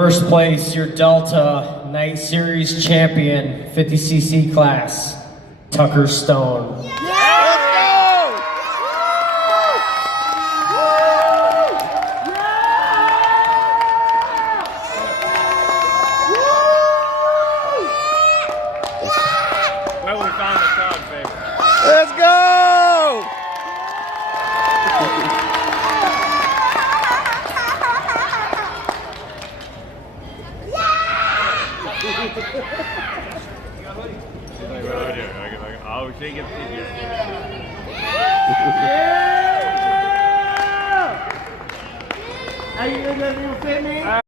First place, your Delta Night Series champion, 50cc class, Tucker Stone. Well, we found the dog, baby. Let's go! Oh, shake it. Are you gonna fit me?